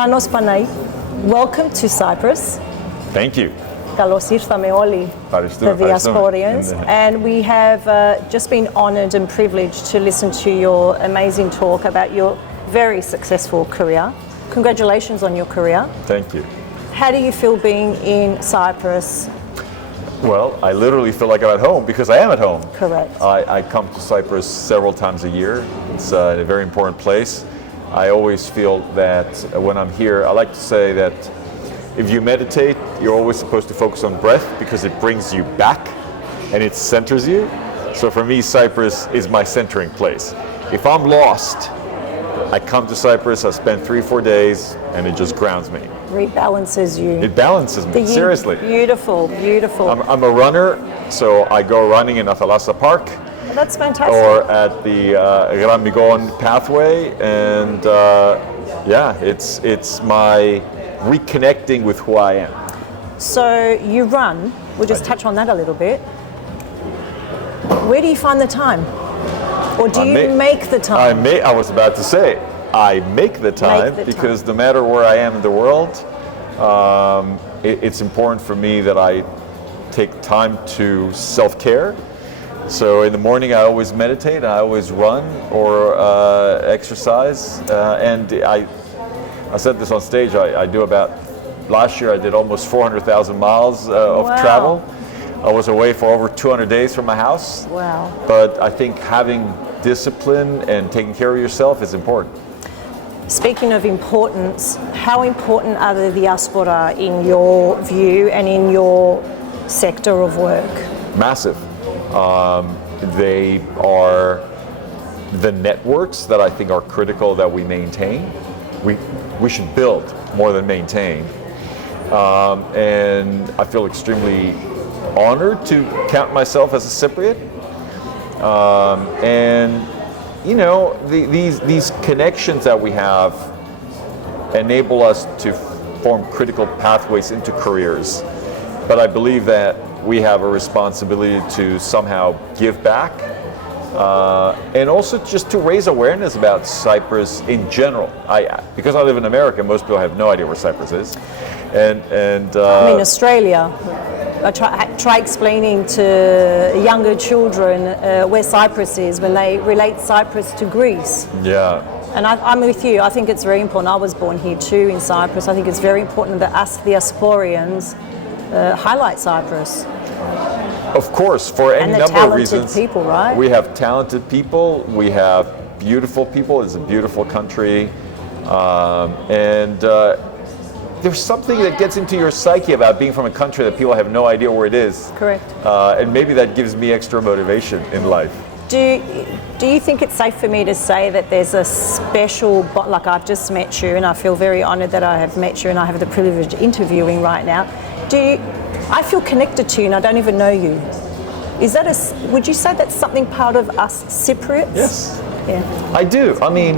Panos, Panay, welcome to Cyprus. Thank you. Καλώς ήρθαμε όλοι, the Diasporians. And we have just been honored and privileged to listen to your amazing talk about your very successful career. Congratulations on your career. Thank you. How do you feel being in Cyprus? Well, I literally feel like I'm at home because I am at home. Correct. I come to Cyprus several times a year. It's a very important place. I always feel that when I'm here, I like to say that if you meditate, you're always supposed to focus on breath because it brings you back and it centers you. So for me, Cyprus is my centering place. If I'm lost, I come to Cyprus, I spend 3-4 days, and it just grounds me. Rebalances you. It balances me, seriously. Beautiful, beautiful. I'm a runner, so I go running in Athalassa Park. Well, that's fantastic. Or at the GRAMMY pathway, and yeah, it's my reconnecting with who I am. So you run, we'll just touch on that a little bit. Where do you find the time? Or do you make the time? I was about to say, I make the time because no matter where I am in the world, it's important for me that I take time to self-care. So in the morning I always meditate, I always run or exercise, and I said this on stage, I do about, last year I did almost 400,000 miles of travel. I was away for over 200 days from my house. Wow. But I think having discipline and taking care of yourself is important. Speaking of importance, how important are the diaspora in your view and in your sector of work? Massive. They are the networks that I think are critical that we maintain. We should build more than maintain. And I feel extremely honored to count myself as a Cypriot. And you know, these connections that we have enable us to form critical pathways into careers. But I believe that we have a responsibility to somehow give back, and also just to raise awareness about Cyprus in general. Because I live in America, most people have no idea where Cyprus is. And I mean, Australia. I try explaining to younger children where Cyprus is when they relate Cyprus to Greece. Yeah. And I'm with you. I think it's very important. I was born here too in Cyprus. I think it's very important that us Diasporians highlight Cyprus. Of course, for any number of reasons. And the talented people, right? We have talented people. We have beautiful people. It's a beautiful country. There's something that gets into your psyche about being from a country that people have no idea where it is. Correct. And maybe that gives me extra motivation in life. Do you think it's safe for me to say that there's a special, like I've just met you and I feel very honored that I have met you and I have the privilege of interviewing right now. I feel connected to you and I don't even know you. Is that would you say that's something part of us Cypriots? Yes. Yeah. I do. I mean,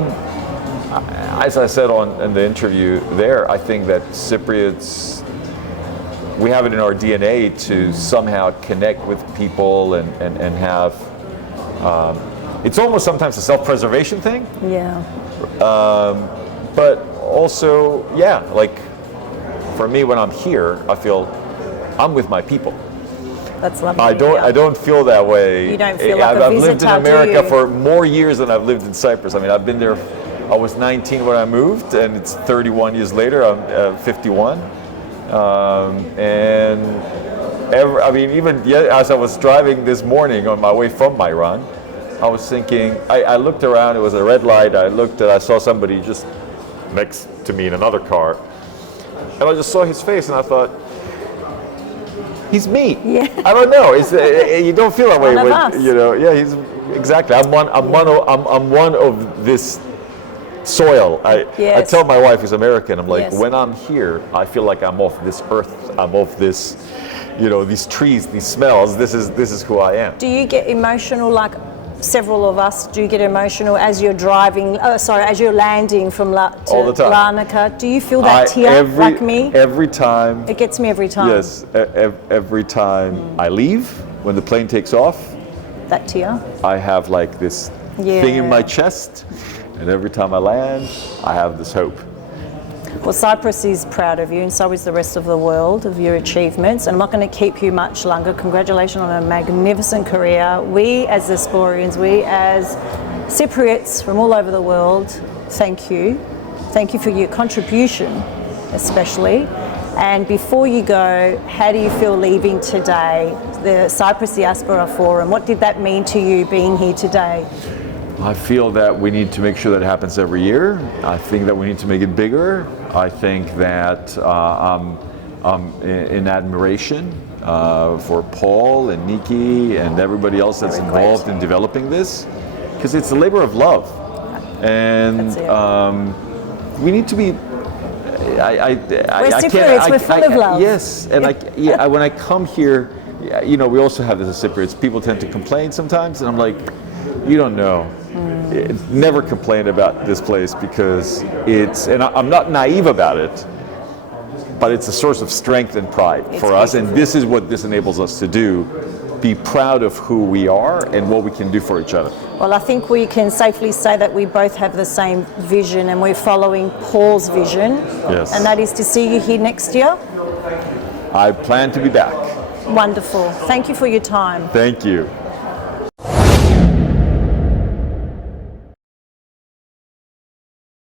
as I said in the interview there, I think that Cypriots, we have it in our DNA to somehow connect with people and have, it's almost sometimes a self-preservation thing. Yeah. But also, yeah, like for me when I'm here, I feel I'm with my people. That's lovely. I don't feel that way. You don't feel like I've lived in America for more years than I've lived in Cyprus. I mean, I've been there. I was 19 when I moved, and it's 31 years later. I'm 51, I mean, even as I was driving this morning on my way from my run, I was thinking. I looked around. It was a red light. I saw somebody just next to me in another car, and I just saw his face, and I thought, he's me. Yeah. I don't know. You don't feel that way One of when us. you know. Yeah, he's exactly. I'm one of this soil. I tell my wife who's American, I'm like, when I'm here, I feel like I'm off this earth. I'm off this, you know, these trees, these smells. This is who I am. Do you get emotional like several of us? Do you get emotional as you're driving? As you're landing from all the time. Larnaca? Do you feel that tear like me? Every time. It gets me every time. Yes, every time I leave, when the plane takes off. That tear. I have like this thing in my chest. And every time I land, I have this hope. Well, Cyprus is proud of you, and so is the rest of the world, of your achievements. And I'm not going to keep you much longer. Congratulations on a magnificent career. We as Diasporians, we as Cypriots from all over the world, thank you. Thank you for your contribution, especially. And before you go, how do you feel leaving today, the Cyprus Diaspora Forum? What did that mean to you being here today? I feel that we need to make sure that it happens every year. I think that we need to make it bigger. I think that I'm in admiration for Paul and Nikki and everybody else that's involved in developing this, because it's a labor of love. And we need to be. We're Cypriots, we're full of love. Yes, and when I come here, you know, we also have this as Cypriots. People tend to complain sometimes, and I'm like, you don't know. Never complain about this place, because it's, and I'm not naive about it, but it's a source of strength and pride for us, and this is what this enables us to do. Be proud of who we are and what we can do for each other. Well, I think we can safely say that we both have the same vision, and we're following Paul's vision. Yes. And that is to see you here next year. I plan to be back. Wonderful. Thank you for your time. Thank you.